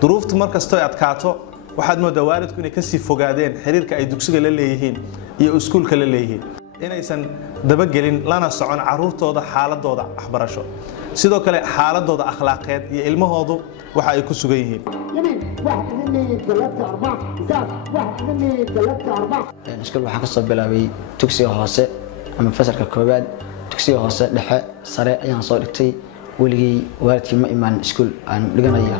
duruuftu markastoo ay adkaato waxaad moodaa waalidku inay ka sii fogaadeen xiriirka ay dugsiga la leeyihiin iyo iskuulka la leeyihiin inaysan dabagelin lana socon caruurtooda xaaladooda waxbarasho sidoo kale xaaladooda akhlaaqeed iyo ilmahoodu waxa ay ku sugan yihiin iskuul waxaan kasoo bilaabay dugsiga hoose ama fasalka koowaad dugsiga hoose dhexe sare ayaan soo dhigtay weligay waalidkii ma imaan iskuul aan dhiganayo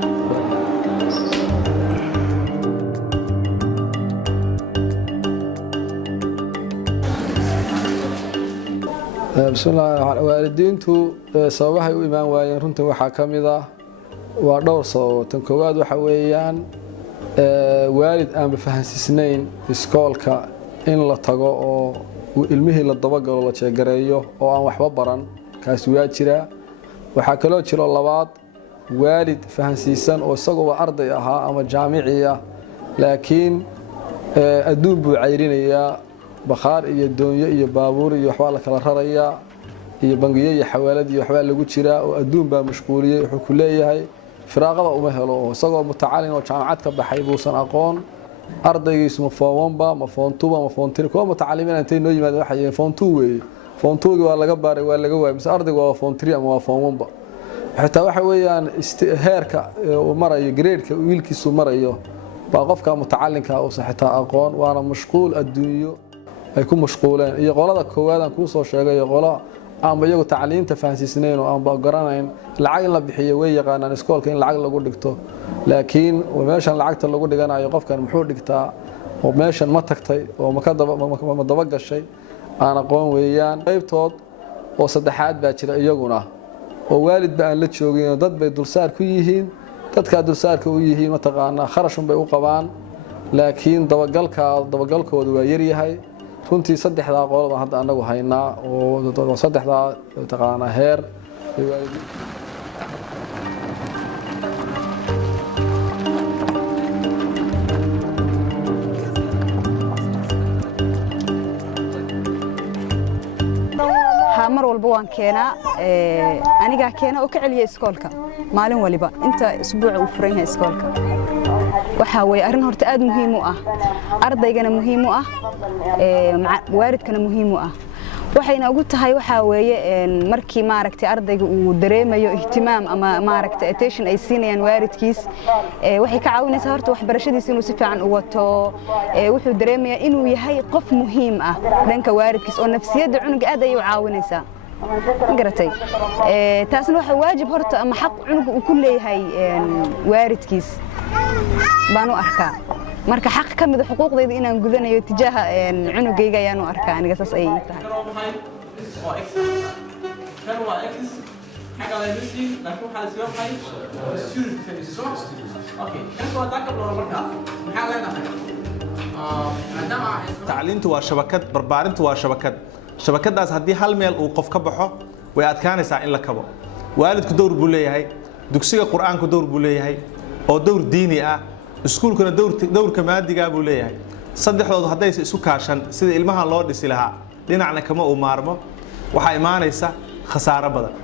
بسم الله والدينتو sababahay u imaan waayeen runtii waxa kamid ah waa dhowr sabab tan koowaad waxa weeyaan waalid aan fahansiisnayn iskoolka in la tago oo ilmihii la dabagalo la jeegareeyo oo aan waxba baran kaas waa jira waxa kale oo jiro labaad waalid fahansiisan oo isagoo arday ahaa ama jaamiciya laakiin adduun buu cayrinaya bakhaar iyo doonyo iyo baabuur iyo waxba la kala raraya iyo bangiyo iyo xawaalad iyo waxba lagu jira oo adduun baa mashquuliyay wuxuu ku leeyahay firaaqada uma helo isagoo mutacalin oo jaamacad ka baxay buusan aqoon ardaygiisu ma foomba ma foontuba ma foontir ko mutacalimiin intay noo yimaad waxay foontu weey foontuugi waa laga baaray waa laga waayay mise ardaygu waa foontiri ama waa foomba xitaa waxa weeyaan heerka uu marayo grade-ka wiilkiisu marayo baa qofka mutacalinka oo xitaa aqoon waana mashquul adduunyo ay ku mashquuleen iyo qolada koowaad aan ku soo sheegay qolo ama iyagu tacliinta fahansiisnayn oo aan garanayn lacag la bixiyo way yaqaanaan iskoolka in lacag lagu dhigto laakiin meeshan lacagta lagu dhiganayo qofkan muxuu dhigtaa oo meeshan ma tagtay oo ma daba gashay aan aqoon weeyaan qaybtood oo saddexaad baa jira iyaguna oo waalid ba aan la joogin dad bay dulsaar ku yihiin dadka dulsaarka u yihiin mataqaana kharashun bay u qabaan laakiin dabagalkoodu waa yar yahay runtii saddexda qolada hadda anagu haynaa oo saddexda taqaana heer mar walba waan keenaa aniga keena oo ka celiya iskoolka maalin waliba inta isbuuc uu furan yahay iskoolka waxa way arin horta aad muhiim u ah ardaygana muhiim u ah waalidkana muhiim u ah waxayna ugu tahay waxa weeye markii maaragtay ardayga uu dareemayo ihtimaam ama maaragtay attention ay siinayaan waalidkiis waxay ka caawinaysaa horta waxbarashadiisa inuu si fiican u wato wuxuu dareemayaa inuu yahay qof muhiim ah dhanka waalidkiis oo nafsiyadda cunuga aad ay u caawinaysaa garatay taasna waxa waajib horta ama xaq cunuga uu ku leeyahay waalidkiis baan u arkaa marka xaq ka mid ah xuquuqdeeda inaan gudanayo tijaaha cunugayga ayaan u arkaa aniga saas ay tahay tacliintu waa shabakad barbaarintu waa shabakad shabakadaas haddii hal meel uu qof ka baxo way adkaanaysaa in la kabo waalidku dowr buu leeyahay dugsiga quraanku dowr buu leeyahay oo dowr diini ah iskuulkuna dowrka maadiga buu leeyahay saddexdoodu hadday isu kaashan sida ilmaha loo dhisi lahaa dhinacna kama uu maarmo waxa imaanaysa khasaaro badan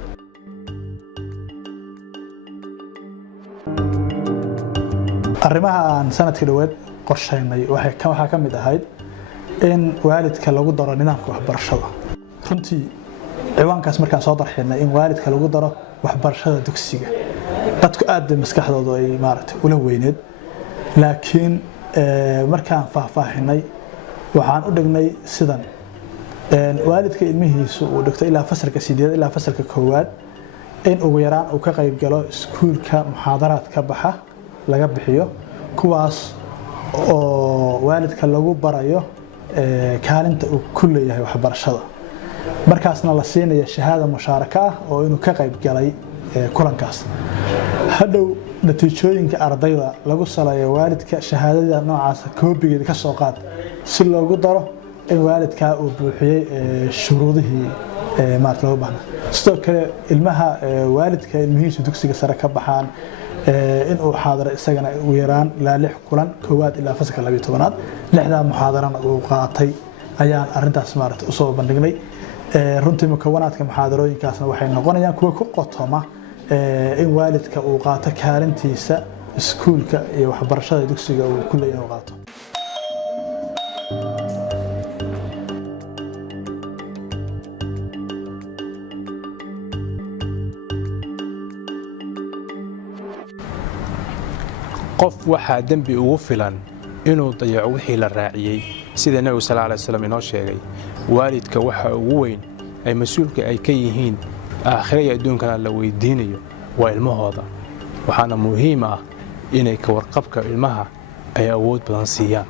arrimaha aan sanadkii dhaweed qorsheynay waxa ka mid ahayd in waalidka lagu daro nidaamka waxbarashada runtii ciwaankaas markaan soo darxinay in waalidka lagu daro waxbarashada dugsiga dadku aad maskaxdoodu ay maaragtay ula weyneed laakiin markaan faahfaahinay waxaan u dhignay sidan waalidka ilmihiisu uu dhigto ilaa fasalka 8 ilaa fasalka 1 in ugu yaraan uu ka qayb galo iskuulka muxaadaraad ka baxa laga bixiyo kuwaas oo waalidka lagu barayo kaalinta uu ku leeyahay waxbarashada markaasna la siinayo shahaado mushaaraka ah oo inuu ka qayb galay kulankaas hadhow natiijooyinka ardayda lagu saleeyo waalidka shahaadada noocaas koobigeeda ka soo qaad si loogu daro in waalidka uu buuxiyay shuruudihii maarta loo baahnaa sidoo kale ilmaha waalidka ilmihiisu dugsiga sare ka baxaan in uu xaadaro isagana ugu yaraan ilaa 6 kulan koowaad ilaa fasalka 12aad 6da muxaadarana uu qaatay ayaan arintaas maarta u soo bandhignay runtii mukawanaadka muxaadarooyinkaasna waxay noqonayaan kuwa ku qotoma in waalidka uu qaato kaalintiisa iskuulka iyo waxbarashada dugsiga uu ku leeyahay inuu qaato. qof waxaa dembi ugu filan inuu dayaco wixii la raaciyey sida nebigu sal alay wasallam inoo sheegay waalidka waxa ugu weyn ay mas-uulka ay ka yihiin aakhira iyo adduunkana la weydiinayo waa ilmahooda waxaana muhiim ah inay ka warqabka ilmaha ay awood badan siiyaan.